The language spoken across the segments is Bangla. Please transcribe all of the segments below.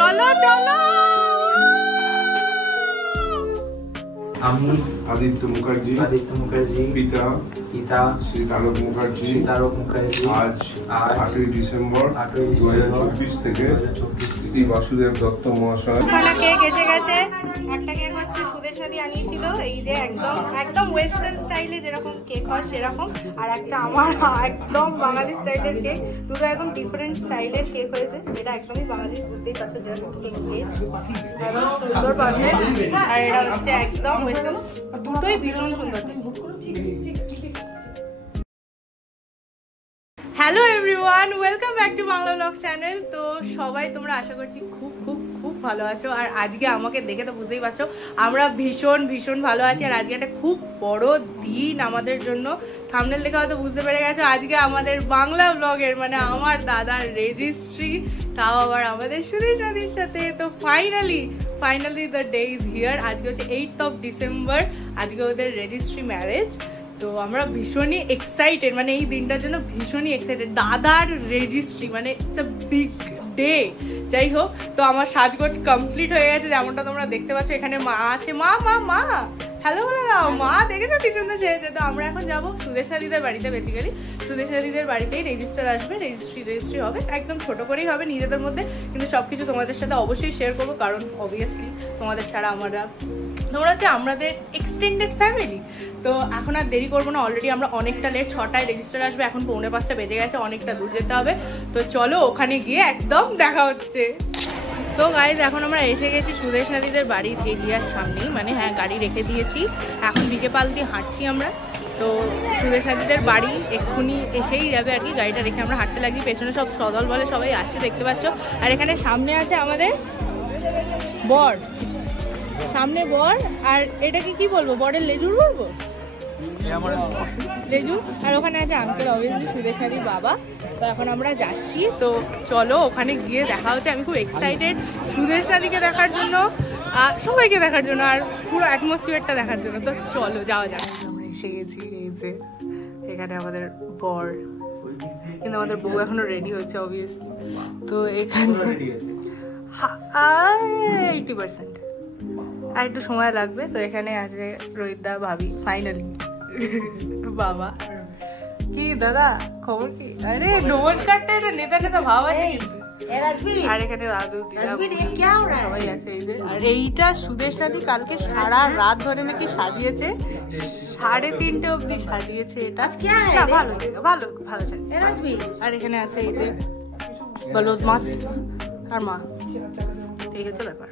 চলো চলো। আমি আদিত্য মুখার্জি, পিতা শ্রী তারক মুখার্জি আজ 8ই ডিসেম্বর 2024 থেকে শ্রী বাসুদেব দত্ত মহাশয়। কেক এসে গেছে। একটা কেক হচ্ছে সুদেশ নাদি আনিয়েছিল, এই যে একদম একদম ওয়েস্টার্ন স্টাইলে যেরকম কেক হয় সেরকম, আর একটা আমার একদম বাঙালি স্টাইলের কেক। দুটো একদম ডিফারেন্ট স্টাইলের কেক হয়েছে। এটা একদমই বাঙালি, বুঝতেই পারছো, জাস্ট এনগেজড, একদম সুন্দর পারফেক্ট। আর এটা হচ্ছে একদম ওয়েস্টার্ন, দুটোই ভীষণ সুন্দর। Hello everyone, welcome back to Bangla blog channel. তো সবাই তোমরা আশা করছি খুব খুব খুব ভালো আছো। আর আজকে আমাকে দেখে তো বুঝতেই পারছো আমরা ভীষণ ভীষণ ভালো আছি। আর আজকে একটা খুব বড় দিন আমাদের জন্য। থাম্বনেল দেখে হয়তো বুঝতে পেরে গেছো, আজকে আমাদের বাংলা ব্লগের মানে আমার দাদার রেজিস্ট্রি, তাও আবার আমাদের সুদেশ নাদির সাথে। তো finally the day is here. আজকে হচ্ছে 8th of December, আজকে ওদের রেজিস্ট্রি ম্যারেজ। তো আমরা ভীষণই এক্সাইটেড, মানে এই দিনটার জন্য ভীষণই এক্সাইটেড। দাদার রেজিস্ট্রি মানে ইটস আ বিগ ডে। যাই হোক, তো আমার সাজগোজ কমপ্লিট হয়ে গেছে, যেমনটা তোমরা দেখতে পাচ্ছ। এখানে মা আছে, মা হ্যালো বলে দাও। মা দেখেছো কি সুন্দর সেজেছে। তো আমরা এখন যাবো সুদেশ নাদিদের বাড়িতে। বেসিক্যালি সুদেশ নাদিদের বাড়িতেই রেজিস্টার আসবে, রেজিস্ট্রি হবে, একদম ছোট করেই হবে নিজেদের মধ্যে। কিন্তু সবকিছু তোমাদের সাথে অবশ্যই শেয়ার করবো, কারণ অবভিয়াসলি তোমাদের ছাড়া তোমরা হচ্ছে আমাদের এক্সটেন্ডেড ফ্যামিলি। তো এখন আর দেরি করবো না, অলরেডি আমরা অনেকটা লেট, 6টায় রেজিস্টার আসবে, এখন 4:45 বেজে গেছে, অনেকটা দূর যেতে হবে। তো চলো ওখানে গিয়ে একদম দেখা হচ্ছে। তো গাইজ এখন আমরা এসে গেছি সুদেশ নাদিদের বাড়ির এরিয়ার সামনেই, মানে হ্যাঁ গাড়ি রেখে দিয়েছি, এখন বিকে পাল দিয়ে হাঁটছি আমরা। তো সুদেশ নাদিদের বাড়ি এক্ষুনি এসেই যাবে আর কি, গাড়িটা রেখে আমরা হাঁটতে লাগছি। পেছনে সব সদল বলে সবাই আসছে, দেখতে পাচ্ছ। আর এখানে সামনে আছে আমাদের বর, সামনে বর। আর এটাকে কি বলবো, বরের লেজুর বলবো, লেজু। আর ওখানে আছে আঙ্কেল, অবভিয়াসলি সুদেশ নাদির বাবা। তো এখন আমরা যাচ্ছি, তো চলো ওখানে গিয়ে দেখা হচ্ছে। আমি খুব এক্সাইটেড সুদেশ নাদিকে দেখার জন্য, সবাইকে দেখার জন্য, আর পুরো অ্যাটমসফিয়ারটা দেখার জন্য। তো চলো যাওয়া যাক। আমরা এসে গেছি, এই যে এখানে আমাদের বর, কিন্তু আমাদের বউ এখনো রেডি হচ্ছে অবভিয়াসলি। তো এখানে 80% আর একটু সময় লাগবে। তো এখানে আছে রোহিতদা, ভাবি, ফাইনালি বাবা। কি দাদা খবর কি? আরে নমস্কারটা এটা নেতা ভাব আছে কিন্তু। আর এখানে দাদু সবাই আছে, এই যে। আর এইটা সুদেশ নাদি কালকে সারা রাত ধরে নাকি সাজিয়েছে, 3:30 অব্দি সাজিয়েছে এটা। ভালো জায়গা, ভালো সাজিয়েছে। আর এখানে আছে এই যে বলদ মাস আর মা, ঠিক আছে ব্যাপার।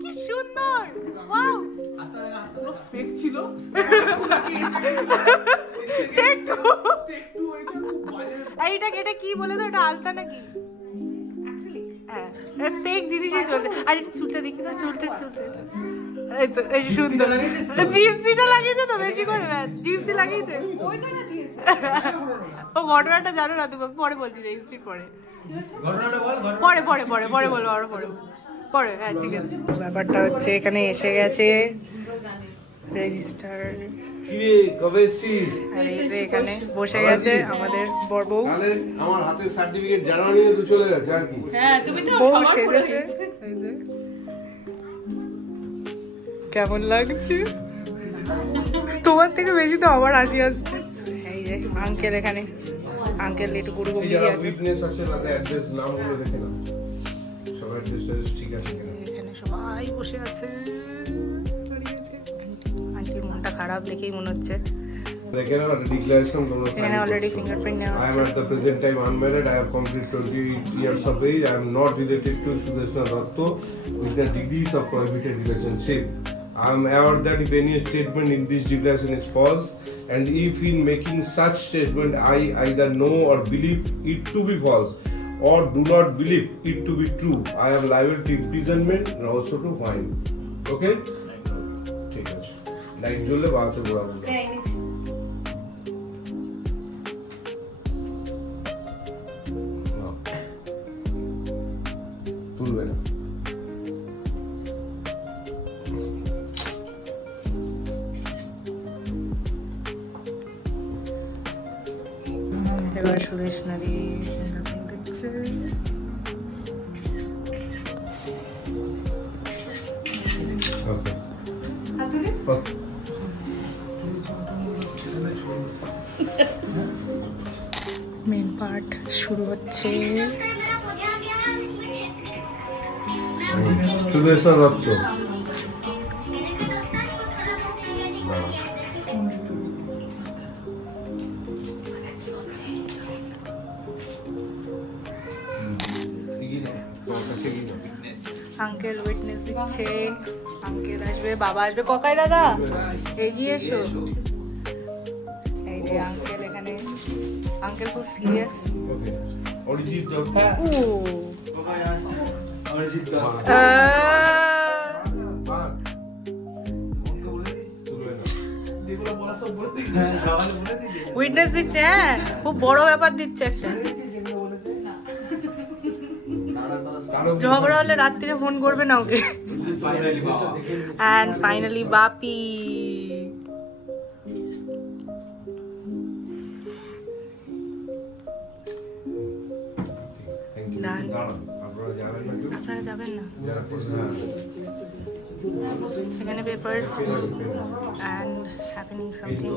কি সুন্দর, ফেক ছিল। এটা কি বলে তো, এটা আলতা নাকি? হ্যাঁ, ফেক জিনিসই চলছে। আর এটা চুলটা দেখি তো, চুলটা সুন্দর। জিপসিটা লাগিয়েছে তো বেশি করে, জিপসি লাগিয়েছে। ও ঘটনাটা জানো না তুমি? পরে বলছি, রেজিস্ট্রি পরে বলবো, আরো পরে। হ্যাঁ ঠিক আছে। ব্যাপারটা হচ্ছে এখানে এসে গেছে রেজিস্টার, আর এই যে এখানে বসে গেছে আমাদের বড় বউ। আমার হাতে সার্টিফিকেট জানানি তো চলে গেছে আর কি। হ্যাঁ তুমি তো বউ সেজেছে, এই যে কেমন লাগছে? তোমার থেকে বেশি তো আমার হাসি আসছে। এই যে আঙ্কেল, এখানে আঙ্কেল একটু গুরু গম্ভীর আছে। ফিটনেস আছে না, অ্যাড্রেস নামগুলো দেখে না, সবার অ্যাড্রেস ঠিক আছে। এখানে সবাই বসে আছে, আন্টির মনটা খারাপ দেখেই মনে হচ্ছে। এখানে অলরেডি ফিঙ্গারপ্রিন্ট নেওয়া হচ্ছে। I am at the present time unmarried. I have completed 28 years of age. I am not related to Sudeshna Datto with the degrees of prohibited relationship. I am aware that if any statement in this declaration is false, and if in making such statement I either know or believe it to be false, or do not believe it to be true, I am liable to imprisonment and also to fine. Okay? ঠিক আছে। লাইট জ্বললে বাড়াতে বড়াবো। তুলবে না। এবার সুদেশ নদী দিচ্ছে। মেন পার্ট শুরু হচ্ছে। সুদেশনা দত্ত আঙ্কেল উইটনেস দিচ্ছে। আঙ্কেল আসবে, বাবা আসবে, ককাই দাদা এগিয়ে এসো। এই যে আঙ্কেল এখানে, আঙ্কেল খুব সিরিয়াস। অরিজিৎ দত্ত উইটনেস দিচ্ছে। হ্যাঁ, খুব বড় ব্যাপার দিচ্ছে একটা। ঝগড়া হলে রাত্রিরে ফোন করবে না ওকে। অ্যান্ড ফাইনালি বাপি। আপনারা যাবেন না? এখানে papers and happening something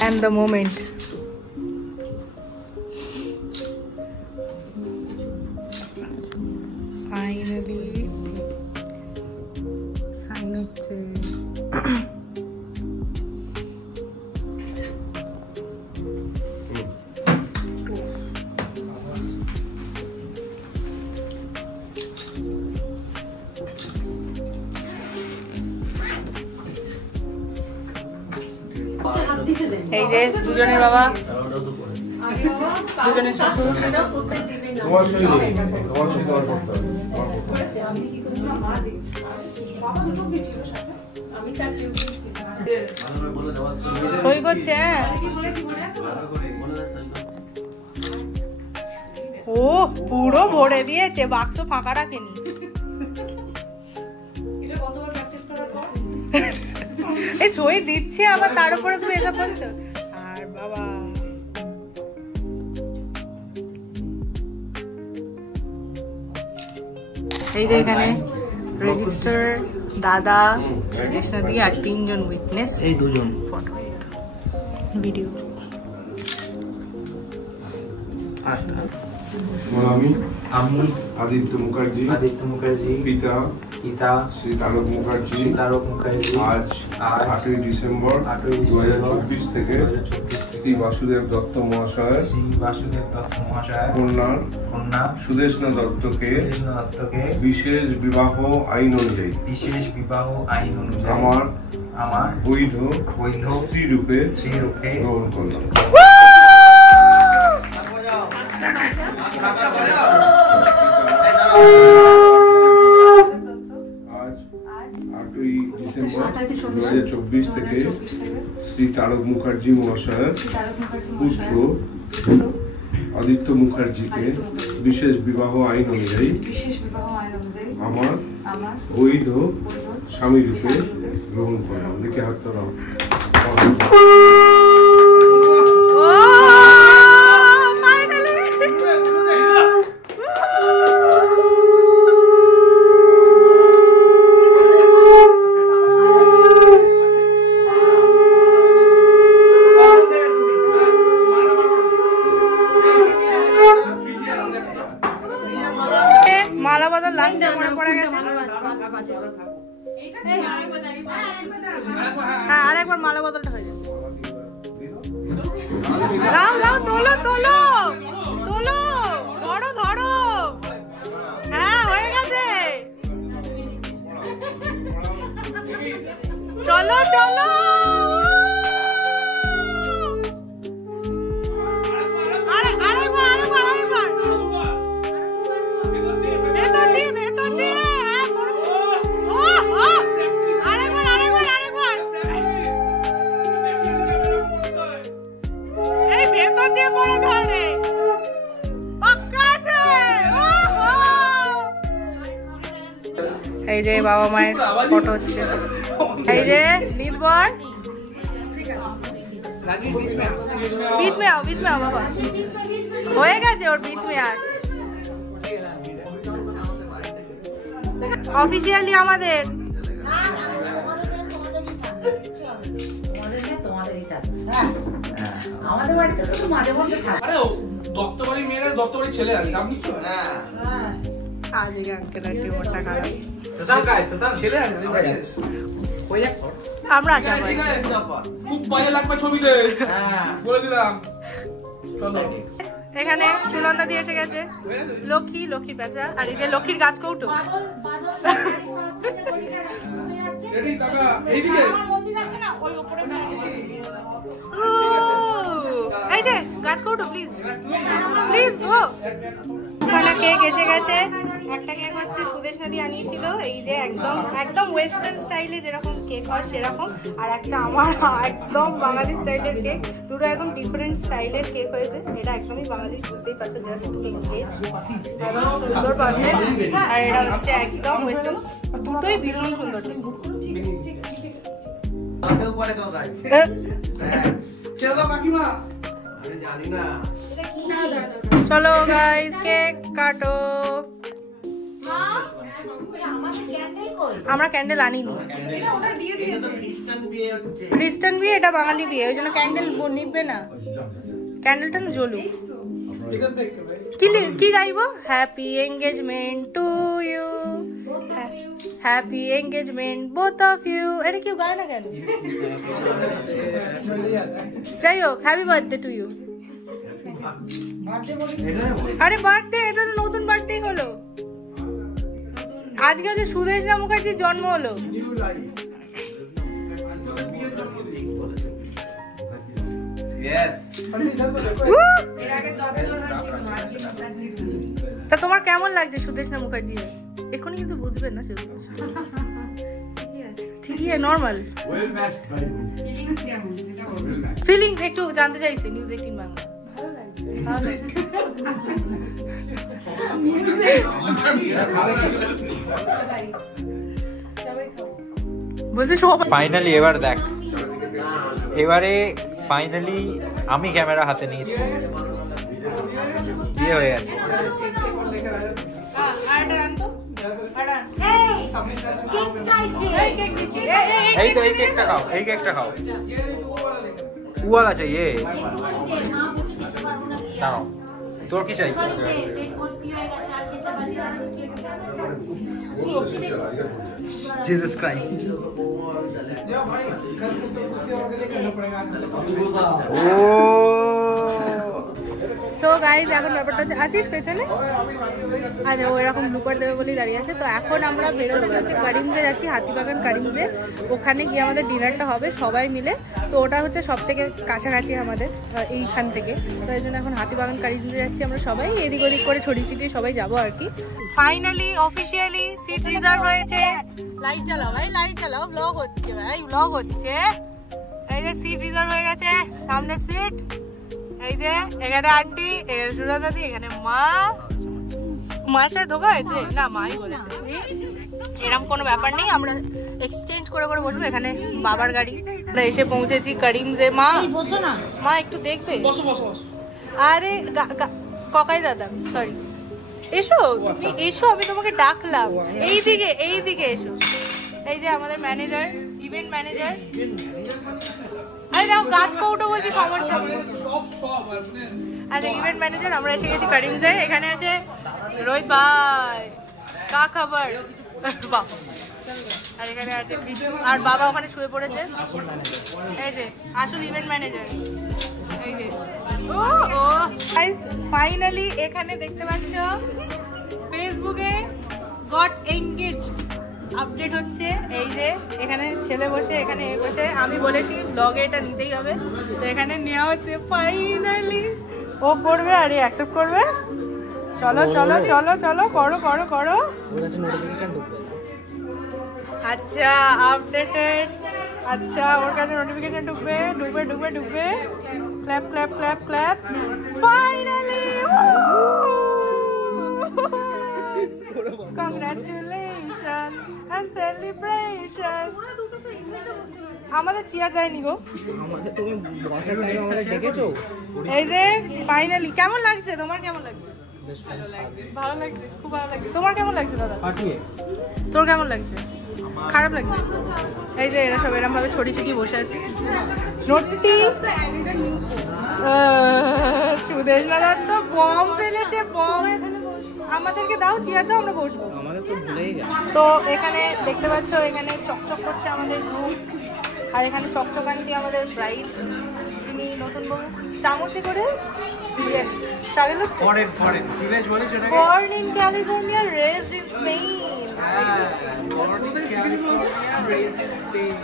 and the moment. Finally sign হচ্ছে। এই যে দুজনের বাবা, দুজনের শ্বশুর। সই করছে। ও পুরো ভরে দিয়েছে, বাক্স ফাঁকা রাখেনি। এই সই দিচ্ছে আবার, তার উপরে তুমি এটা বলছো। আর বাবা এই যে এখানে রেজিস্টার, দাদা, সুদেশ নদী আর 3 জন উইটনেস। এই 2 জন ফটো ভিডিও। আমি আম্মু আদিত্য মুখার্জি, পিতা শ্রী তারক মুখার্জি। আজ 8ই ডিসেম্বর 2024 থেকে শ্রী বাসুদেব দত্ত মহাশয় কন্যা সুদেশনা দত্তকে বিশেষ বিবাহ আইন অনুযায়ী আমার বৈধ স্ত্রী রূপে গ্রহণ করলাম। আজ 8ই ডিসেম্বর 2024 থেকে শ্রী তারক মুখার্জি মহাশয়ের পুত্র আদিত্য মুখার্জিকে বিশেষ বিবাহ আইন অনুযায়ী আমার বৈধ স্বামী রূপে গ্রহণ করলাম। দেখে হাত তোলাম। মালা বদল লাস্টে মনে পড়ে গেছে। হ্যাঁ, আরেকবার মালা বদলটা হয়ে যাবে। দাও দাও, তোলো তোলো তোলো, ধরো ধরো। হ্যাঁ, হয়ে গেছে। চলো চলো। এই যে বাবা মায়ের ফটো হচ্ছে। এই যে নির্ভর बीच में आओ बाबा হয়ে গেছে ওর बीच में আর অফিশিয়ালি আমাদের আমাদের বাড়িতে শুধু মাঝে মধ্যে থাকে আরে দত্তবাড়ি মেয়েরা দত্তবাড়ি ছেলে আছে আপনি কি হ্যাঁ আজকে আঙ্কেল আন্টি মোটা খারাপ সাসার ছেলে আছে ওই এক আমরা যাবো ঠিক আছে খুব বাজে লাগবে ছবিতে হ্যাঁ বলে দিলাম চলো এখানে সুনন্দা দিয়ে এসে গেছে লক্ষ্মী পেঁচা আর এই যে লক্ষ্মীর গাছ কৌটো রেডি টাকা এইদিকে এই যে গাছ কৌটো প্লিজ গো ওখানে কেক এসে গেছে একটা কেক হচ্ছে সুদেশ নদী আনিয়েছিল এই যে একদম ওয়েস্টার্ন স্টাইলে যেরকম কেক হয় সেরকম আর একটা আমার একদম বাঙালি স্টাইলের কেক দুটো একদম ডিফারেন্ট স্টাইলের কেক হয়েছে এটা একদমই বাঙালি বুঝতেই পারছো জাস্ট এনগেজ একদম সুন্দর পারফেক্ট আর এটা হচ্ছে একদম ওয়েস্টার্ন দুটোই ভীষণ সুন্দর চলো গাইস কেক কাটো আমরা ক্যান্ডেল আনিনি খ্রিস্টান বিয়ে এটা বাঙালি বিয়ে ওই জন্য ক্যান্ডেল নিবে না ক্যান্ডেলটা না জ্বলুক কি গাইবো happy engagement to you happy engagement both of you এটা কেউ গায় না কেন যাই হোক হ্যাপি বার্থডে টু ইউ আরে বার্থডে এটা তো নতুন বার্থডে হলো আজকে হচ্ছে সুদেশনা মুখার্জির জন্ম হলো তা তোমার কেমন লাগছে সুদেশনা মুখার্জি এখনই কিছু বুঝবে না সেগুলো ঠিকই আছে নর্মাল ফিলিংস একটু জানতে চাইছি নিউজ 18 বাংলা বলছে সবাই ফাইনালি এবার দেখ এবারে ফাইনালি আমি ক্যামেরা হাতে নিয়েছি বিয়ে হয়ে গেছে এই তো এই কেকটা খাও উয়ালা চাই দাঁড়াও তোর কি চাই Jesus Christ. সো গাইজ এখন ব্যাপারটা হচ্ছে আছিস পেছনে আচ্ছা ও এরকম ব্লুপার দেবে বলেই দাঁড়িয়ে আছে তো এখন আমরা বেরোচ্ছি হচ্ছে কারিমজে যাচ্ছি হাতিবাগান কারিমজে ওখানে গিয়ে আমাদের ডিনারটা হবে সবাই মিলে তো ওটা হচ্ছে সব থেকে কাছাকাছি আমাদের এইখান থেকে তো এই জন্য এখন হাতিবাগান কারিমজে যাচ্ছি আমরা সবাই এদিক ওদিক করে ছড়িয়ে ছিটিয়ে সবাই যাবো আর কি ফাইনালি অফিসিয়ালি সিট রিজার্ভ হয়েছে লাইট জ্বালাও ভাই লাইট জ্বালাও ব্লগ হচ্ছে ভাই ব্লগ হচ্ছে এই যে সিট রিজার্ভ হয়ে গেছে সামনে সিট এই যে এখানে আন্টি এখানে সুরাদাদি এখানে মার সাথে ধোকা হয়েছে না মাই বলেছে এরকম কোনো ব্যাপার নেই আমরা এক্সচেঞ্জ করে করে বসবো এখানে বাবার গাড়ি আমরা এসে পৌঁছেছি করিমজে মা একটু দেখবে আরে ককাই দাদা সরি এসো তুমি এসো আমি তোমাকে ডাকলাম এইদিকে এসো এই যে আমাদের ম্যানেজার ইভেন্ট ম্যানেজার আরে দাও গাছ কৌটো বলছি সমস্যা আচ্ছা ইভেন্ট ম্যানেজার আমরা এসে গেছি করিমজে এখানে আছে রোহিত ভাই কা খবর বাহ আর এখানে আছে আর বাবা ওখানে শুয়ে পড়েছে এই যে আসল ইভেন্ট ম্যানেজার এই যে ও গাইস ফাইনালি এখানে দেখতে পাচ্ছ ফেসবুকে গট এনগেজড আপডেট হচ্ছে এই যে এখানে ছেলে বসে এখানে বসে আমি বলেছি ব্লগে এটা নিতেই হবে তো এখানে নেওয়া হচ্ছে ফাইনালি ও করবে আর অ্যাকসেপ্ট করবে চলো চলো চলো চলো করো করো করো আচ্ছা আপডেটেড আচ্ছা ওর কাছে নোটিফিকেশন ঢুকবে ঢুকবে ঢুকবে ঢুকবে clap clap clap clap finally Congratulations and celebrations. আমাদের চেয়ার দেয়নি গো। আমাদের তুমি বসার টাইম আমাদের ডেকেছো? এই যে ফাইনালি কেমন লাগছে? তোমার কেমন লাগছে? ভালো লাগছে, খুব ভালো লাগছে। তোমার কেমন লাগছে দাদা? তোর কেমন লাগছে? খারাপ লাগছে? এই যে এরা সব এরকম ভাবে ছড়ি ছিটি বসে আছে। নোটটি সুদেশনা দত্ত বম ফেলেছে, বম। আমাদেরকে দাও, চেয়ার দাও, আমরা বসবো। আমাদের তো ভুলেই গেছে। তো এখানে দেখতে পাচ্ছ, এখানে চকচক করছে আমাদের গ্রুপ, আর এখানে চকচকান্তি আমাদের ব্রাইড, যিনি নতুন বউ। চামচে করে স্ট্রাগল হচ্ছে। ফরেন বিদেশ বলে সেটাকে। Born in California, raised in Spain. Born in California, raised in Spain.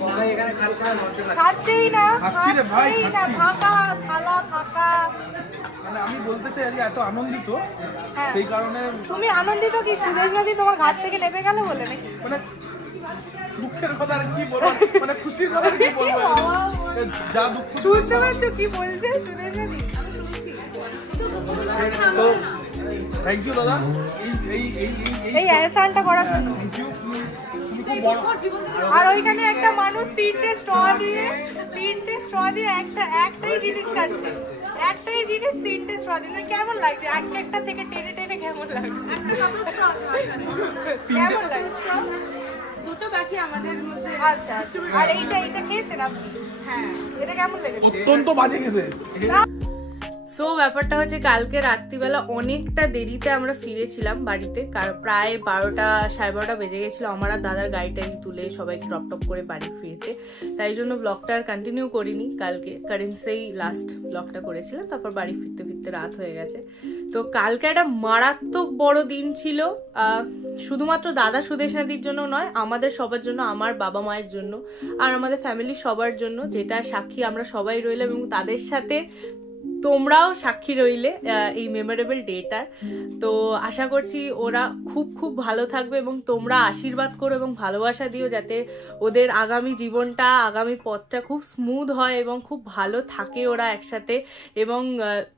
বলে এখানে খাচ্ছে না, নষ্ট লাগছে। খাচ্ছেই না, খাচ্ছি রে ভাই, খাচ্ছেই না, খাচ্ছি। ফাঁকা থালা, ফাঁকা। মানে আমি বলতে চাই আজকে এত আনন্দিত, হ্যাঁ। সেই কারণে তুমি আনন্দিত কি সুদেশ নদী তোমার ঘাট থেকে নেমে গেল বলে নাকি? মানে দুঃখের কথা আর কি বলবো, মানে খুশির কথা আর কি বলবো। এ যা দুঃখ শুনতে পাচ্ছ কি বলছে সুদেশ নদী? তো থ্যাংক ইউ দাদা, এই এই এই এই এহসানটা করার জন্য। Thank you. তুমি খুব বড়। আর ওইখানে একটা মানুষ তিনটে স্ট্র দিয়ে একটাই জিনিস খাচ্ছে, একটাই জিনিস তিনটে স্ট্র দিয়ে। কেমন লাগছে? একটা থেকে টেনে টেনে কেমন লাগছে? কেমন লাগছে? দুটো বাকি আমাদের মধ্যে। আচ্ছা আচ্ছা। আর এইটা খেয়েছেন আপনি? হ্যাঁ, এটা কেমন লেগেছে? অত্যন্ত বাজে খেতে। সো ব্যাপারটা হচ্ছে কালকে রাত্রিবেলা অনেকটা দেরিতে আমরা ফিরেছিলাম বাড়িতে, প্রায় 12টা 12:30 বেজে গেছিলো আমার আর দাদার গাড়িটাই তুলে সবাই টপ করে বাড়ি ফিরতে। তাই জন্য ব্লগটা আর কন্টিনিউ করিনি কালকে, কারেন্সেই লাস্ট ব্লগটা করেছিলাম। তারপর বাড়ি ফিরতে ফিরতে রাত হয়ে গেছে। তো কালকে একটা মারাত্মক বড় দিন ছিল, শুধুমাত্র দাদা সুদেশনাদির জন্য নয়, আমাদের সবার জন্য, আমার বাবা মায়ের জন্য আর আমাদের ফ্যামিলির সবার জন্য, যেটা সাক্ষী আমরা সবাই রইলাম এবং তাদের সাথে তোমরাও সাক্ষী রইলে এই মেমোরেবল ডেটার। তো আশা করছি ওরা খুব খুব ভালো থাকবে এবং তোমরা আশীর্বাদ করো এবং ভালোবাসা দিও যাতে ওদের আগামী জীবনটা, আগামী পথটা খুব স্মুথ হয় এবং খুব ভালো থাকে ওরা একসাথে, এবং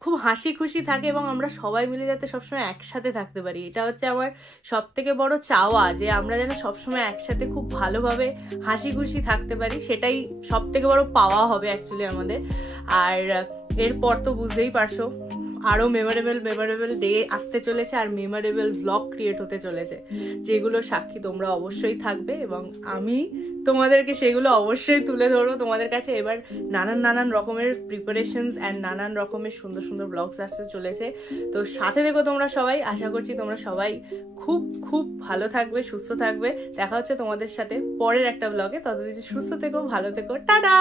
খুব হাসি খুশি থাকে, এবং আমরা সবাই মিলে যাতে সবসময় একসাথে থাকতে পারি। এটা হচ্ছে আমার সব থেকে বড় চাওয়া, যে আমরা যেন সবসময় একসাথে খুব ভালোভাবে হাসি খুশি থাকতে পারি। সেটাই সব থেকে বড় পাওয়া হবে অ্যাকচুয়ালি আমাদের। আর এরপর তো বুঝতেই পারছো আরো মেমোরেবল ডে আসতে চলেছে আর মেমোরেবল ব্লগ ক্রিয়েট হতে চলেছে, যেগুলো সাক্ষী তোমরা অবশ্যই থাকবে এবং আমি তোমাদেরকে সেগুলো অবশ্যই তুলে ধরবো তোমাদের কাছে। এবার নানান রকমের প্রিপারেশনস অ্যান্ড নানান রকমের সুন্দর সুন্দর ব্লগস আসতে চলেছে। তো সাথে দেখো তোমরা সবাই, আশা করছি তোমরা সবাই খুব খুব ভালো থাকবে, সুস্থ থাকবে। দেখা হচ্ছে তোমাদের সাথে পরের একটা ব্লগে। ততদিন সুস্থ থেকো, ভালো থেকো, tata.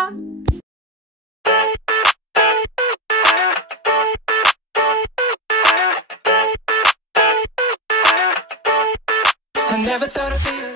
I never thought I'd feel